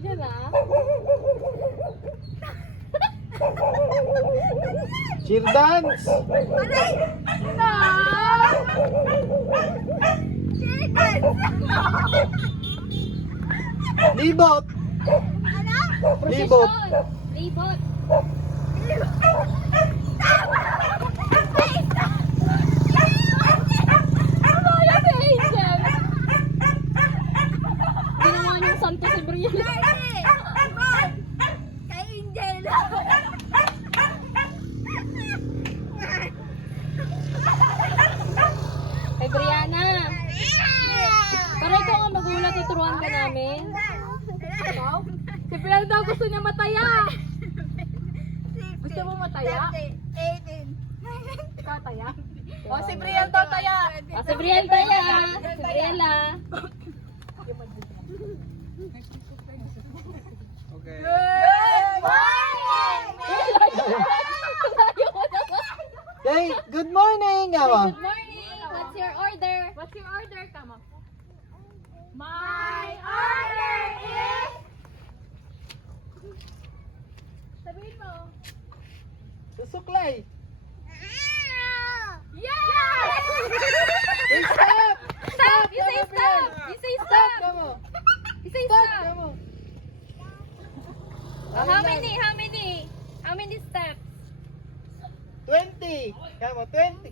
dyan ah. Cheer dance! Aray! No! Libot! Ano? Libot! Libot. Ano yan si Angel? Ginawa niyong santo si Brian. Kay Angel. Kay Brianna. Para ikaw ang magulat, ituruan ka namin. Si Brian daw gusto niya mataya. Gusto mo mataya? 18. Ikaw taya? O, si Brian to taya. Ah, si Brian taya. Si Briella. Okay. Good morning! Hey, good morning! Awa. Good morning. What's your order? What's your order? Come on. My order is... Sabihin mo. Susuklay! Yes! Hey, stop! Stop! You say stop! You say stop! Come on! You say Stop! stop! Come on! How many? How many? How many steps? 20! Come on, 20!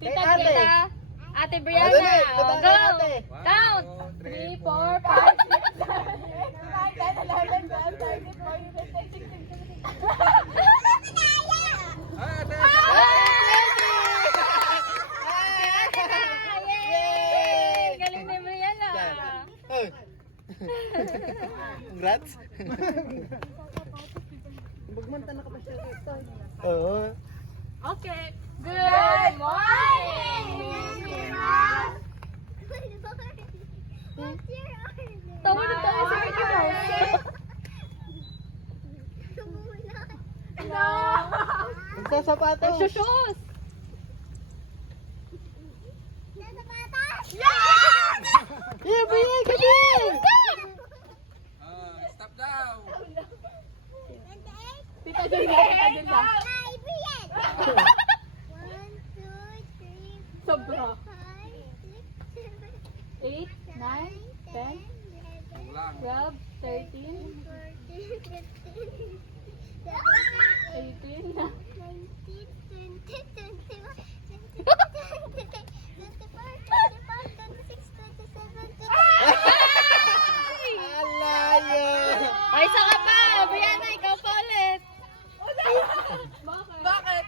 Kay Tita, ate! tita. Ate Brianna. Dali, Oh, tata go! kay ate. Count! 3, 4, 5, 6, 7, 8, 9, 10. Yay! Galing ni Brianna. Oh. Congrats! Magmanta na ka pa siya kay Toy. Oo. Okay. Good morning! Tawa na tayo sa Mickey Mouse. No! Magsasapatos! Nagsushus! Yeah, Brian! Gabi! Stop daw. Tita Julia, Tita Julia. Sobra. 8, 9, 10, 12, 13, 18. Alaya! Ay, isa ka pa! Brianna, ikaw pa ulit! Bakit?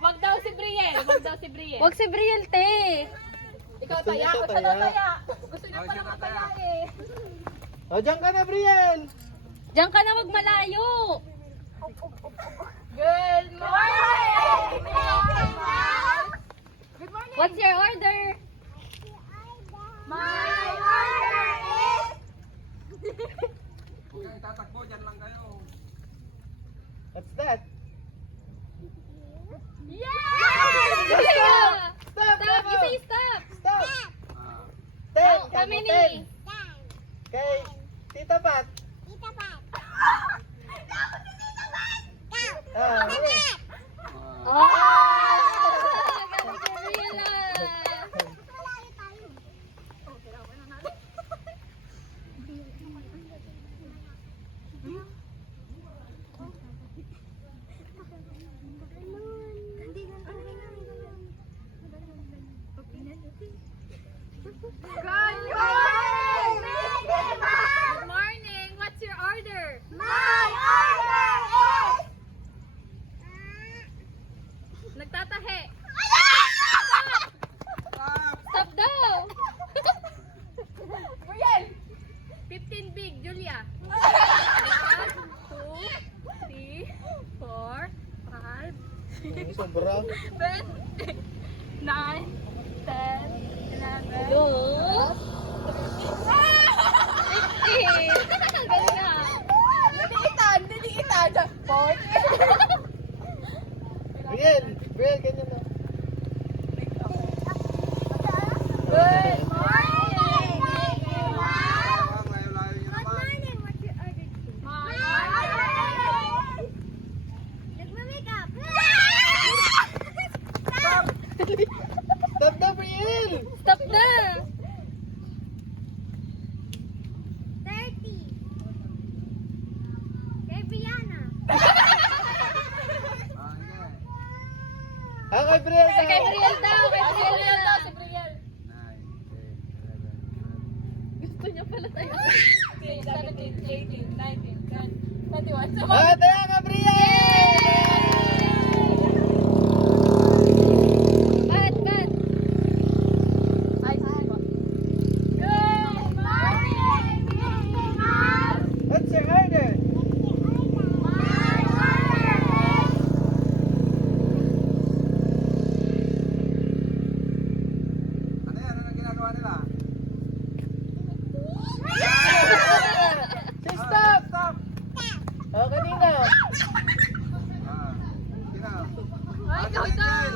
Wag daw si Brielle. Wag daw si Brielle. Huwag si Brielle, te! Ikaw Gusto taya. niya Gusto taya. daw taya. Gusto niya pala mataya eh. O, dyan ka na, Brian! Diyan ka na magmalayo! Good morning! Good morning! What's your order? My order is... Huwag kang tatakbo, dyan lang kayo. What's that? Yeah! Stop! Stop! You say stop! Stop! Ah, 10! How many? Kay Tita Pat! Ah, Oh! Galing kay Briella! Good morning! Good morning! What's your order? My order is... Nagtatahe. Stop daw! Brielle! 15 big, Julia. 1, 2, 3, 4, 5, sobra. 7, 8, 9, 10, 11. Hello? 15! Galing na! Diliitan! Diliitan! 40. Brian! Brian, ganyan na. Good morning! layo-layo niyo naman. Briel daw. Kay Briel daw, kay Briel daw, si Briel. 9, 10, 11, 12. Gusto niya pala tayo. 17, 18, 19, 20, 21. Ah, tayo ka, Briel! Bat, bat. Ay, sige po. Good morning, Mickey Mouse. What's your order? My order is Ano yan? Ano ginagawa nila? Say stop! Stop! Oh, kanina. Ah, sino? Ay, ikaw daw.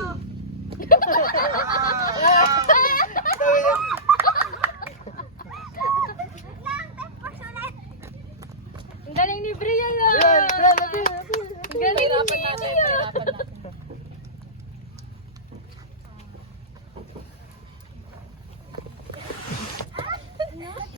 Ang galing ni Briel ah. Briel, Briel, Briel. Ang galing ni Briel.